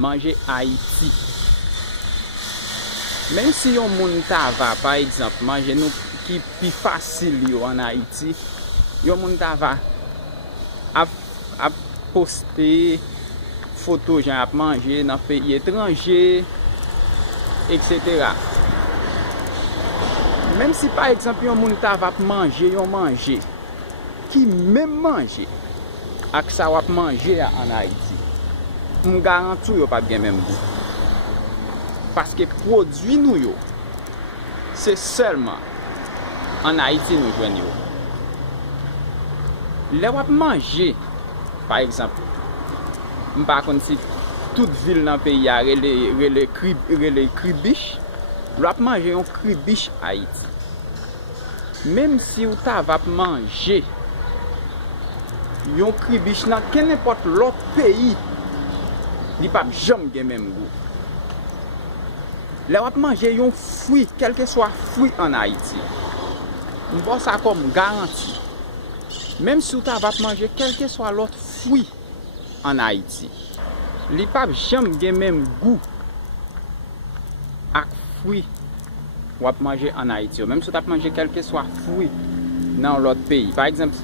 manger Haïti. Même si yon moun ta va, par exemple, manger nous qui plus facile yo en Haïti, yon moun ta va a poster photo jan ap manger dans pays étranger, etc. Même si par exemple yon moun ta va manger qui même manger ak sa wap manger en Haïti, m garantis yo pas bien même goût. Parce que produit nous yo, c'est seulement en Haïti nous joignons yo. Le wap manger, par exemple, m pa kon si toute ville dans pays a rele cribiche, wap manger yon cribiche Haïti. Même si ou ta va manger yon cribiche dans n'importe l'autre pays, li pa jamais gen même goût. Le wap manger yon fruit, quel que soit fruit en Haïti, on voit ça comme garantie. Même si tu vas manger quel que soit l'autre fruit en Haïti, li pa jamais gen même goût ak fruit wap manger en Haïti. Même si tu vas manger quel que soit fruit dans l'autre pays. Par exemple,